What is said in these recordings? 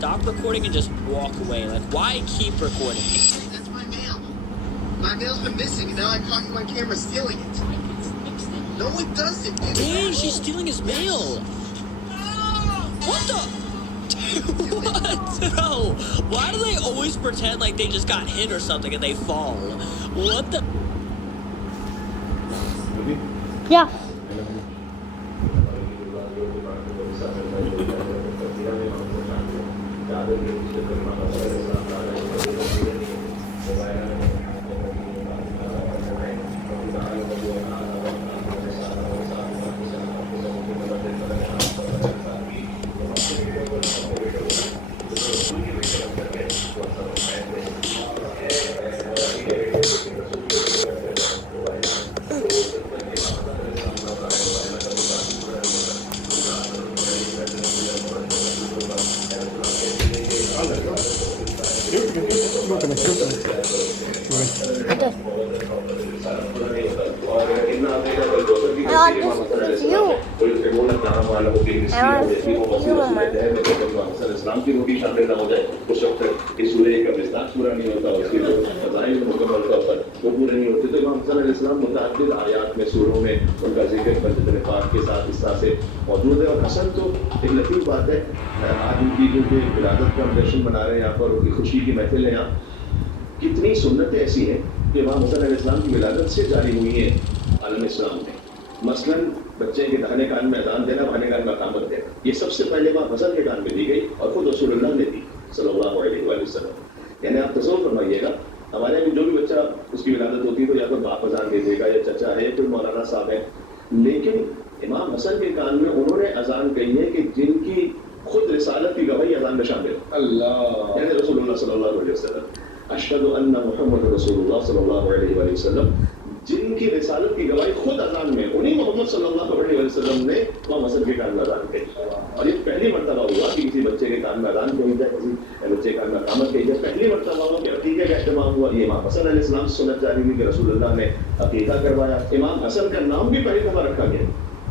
Stop recording and just walk away. Like, why keep recording? That's my mail. My mail's been missing, and now I caught you on camera stealing it. No, it doesn't. Dang, she's stealing his mail. What the? What? No. Why do they always pretend like they just got hit or something and they fall? What the? Yeah. इस्लाम की रोटी शामिल ना हो जाए उस वक्त इस सूरह का विस्तार पूरा नहीं होता, उसकी जो फज़ाइल मुकम्मल तौर पर वो पूरे नहीं होते। तो इमाम हसन अलैहिस्सलाम मुतअद्दिद आयात में सूरों में उनका जिक्र मस्जिद पाक के साथ इस तरह से मौजूद है। और हसन तो एक लतीफ़ बात है, आज उनकी जो विलादत का हम जश्न मना रहे हैं यहाँ पर, उनकी खुशी की महफिल है यहाँ। कितनी सुन्नतें ऐसी हैं कि इमाम हसन अलैहिस्सलाम की विलादत से जारी हुई हैं आलम इस्लाम में। मसलन बच्चे के दाहिने कान में अजान देना, बाएं कान में इकामत देना, ये सबसे पहले इमाम हसन के कान में दी गई और खुद रसूलुल्लाह ने दी सल्लल्लाहु अलैहि वसल्लम। यानी आप तसव्वुर फरमाइएगा, हमारे यहाँ जो भी बच्चा उसकी विलादत होती है तो या तो बाप अजान दे देगा या चचा है या कोई मौलाना साहब है, लेकिन इमाम हसन के कान में उन्होंने अजान कही है कि जिनकी खुद रिसालत की गवाही अजान में शामिल है। अल्लाह, यानी रसूलुल्लाह सल्लल्लाहु अलैहि वसल्लम, अशहदु अन्ना मुहम्मद रसूलुल्लाह सल्लल्लाहु अलैहि वसल्लम, जिनकी रिसालत की गवाही खुद अजान में उन्हीं मोहम्मद सल्लल्लाहु अलैहि वसल्लम ने इमाम हसन के कान में अजान कही। और ये पहली मर्तबा हुआ कि किसी बच्चे के कान में अजान कही जाए, किसी बच्चे के कान में इकामत कही जाए। पहली मर्तबा हुआ कि अकीके का इस्तेमाल हुआ। ये इमाम हसन अलैहिस्सलाम से सुन्नत जारी हुई कि रसूलुल्लाह ने अकीका करवाया। इमाम हसन का नाम भी पहली दफा रखा गया।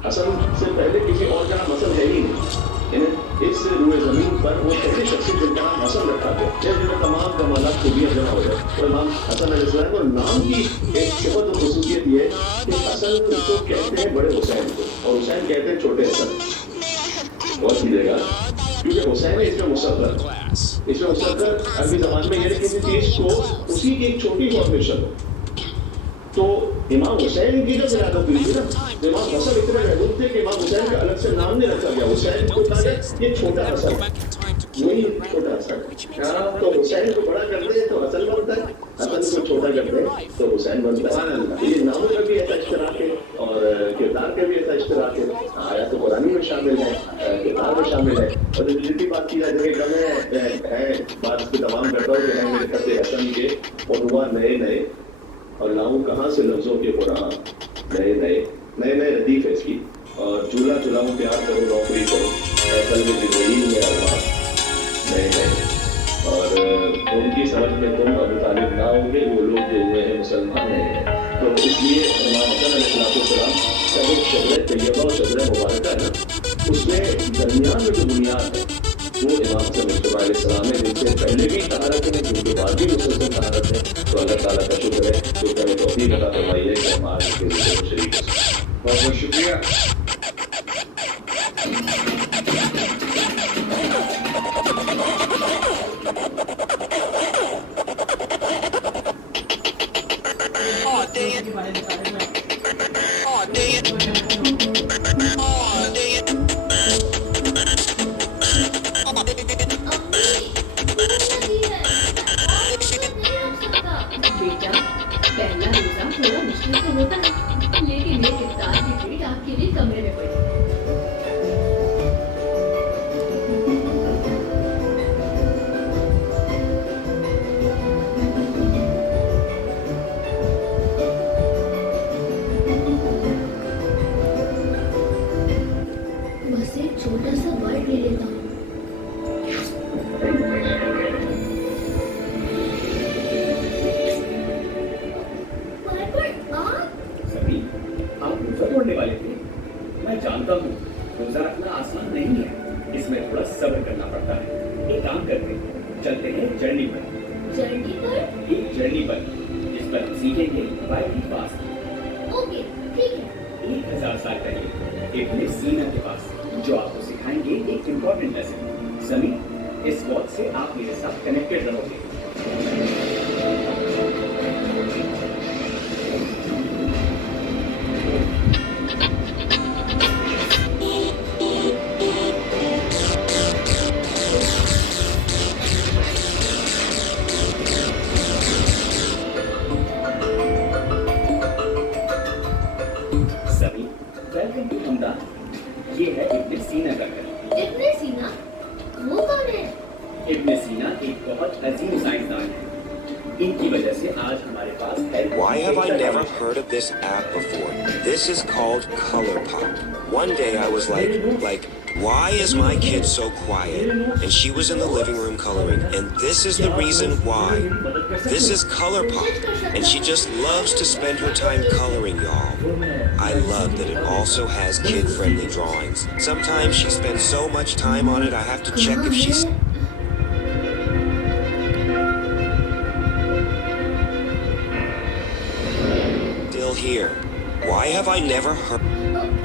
हसन से पहले किसी और का नाम हसन है ही नहीं। इस रूए ज़मीन पर वो पहली शख्सियत जिनका नाम हसन रखा गया, जिनमें तमाम कमालात खूबियाँ जमा हो जाए। तो इमाम हसन अलैहिस्सलाम को नाम की एक सिफत और खुसूसियत ये है कि हसन को कहते हैं बड़े हुसैन को, और हुसैन कहते हैं छोटे हसन। बहुत सीधेगा, क्योंकि हुसैन है इसमें मुसद्दर अरबी ज़बान में यानी किसी चीज़ को उसी की एक छोटी फॉर्म में शब्द। तो इमाम हुसैन की जो विलादत हुई थी ना, तो इमाम हसन इतने महबूब थे कि इमाम हुसैन का अलग से नाम नहीं रखा गया। हुसैन को कहा गया ये छोटा हसन, वही छोटा हसन। तो हुसैन को बड़ा कर दे तो हसन बनता है, हसन को छोटा कर दे तो हुसैन बनता है। ये नामों का भी ऐसा इश्तराक है और किरदार का भी ऐसा इश्तराक है। आया तो कुरानी में शामिल है, किरदार में शामिल है। और जितनी बात की जाए कम है बात इसको तमाम करता हूँ कि है मेरे खत हसन के और हुआ नए नए और लाऊं कहाँ से लफ्ज़ों के कुरान, नए नए रदीफ है इसकी। और चूल्हा चुलाऊं प्यार करूँ नौकरी करूँ कल में जिब्रील में अरमान, नए और उनकी समझ में तुम अबू तालिब ना होंगे, वो लोग जो हुए हैं मुसलमान हैं। तो इसलिए इमाम हसन अलैहिस्सलाम का जो शजर तैयबा और शजर मुबारक है ना, उसमें दरमियान में जो बुनियाद है वो इमाम हसन अलैहिस्सलाम है, जिनसे पहले भी तहारत है, जिनके बाद भी मुसलसल तहारत है। तो अल्लाह ताला का शुक्र है जो हमें तौफीक अता फरमाई है कि हम आज के लिए शरीक हैं। बहुत बहुत शुक्रिया। पहला रोजा थोड़ा मुश्किल तो होता है, लेकिन ये इफ्तार की ट्रीट आपके लिए कम चलते हैं जर्नी पर। जर्नी पर? एक जर्नी पर जिस पर हम सीखेंगे वाइट फास्ट। ओके, ठीक है। 1000 साल पहले इब्न सीना के पास, जो आपको सिखाएंगे एक इम्पोर्टेंट लेसन। समी, इस वॉच से आप मेरे साथ कनेक्टेड रहोगे। समी, वेलकम टू हमदान। ये है इब्न सीना का घर। इब्ने सीना? वो कौन है? इब्न सीना एक बहुत अजीम साइंसदान है। इनकी वजह से आज हमारे पास है। Why have I never heard of this app before? This is called ColorPop. One day I was like, why is my kid so quiet? And she was in the living room coloring, and this is the reason why. This is ColorPop, and she just loves to spend her time coloring, y'all. I love that it also has kid-friendly drawings. Sometimes she spends so much time on it, I have to check if she's still here. Why have I never heard?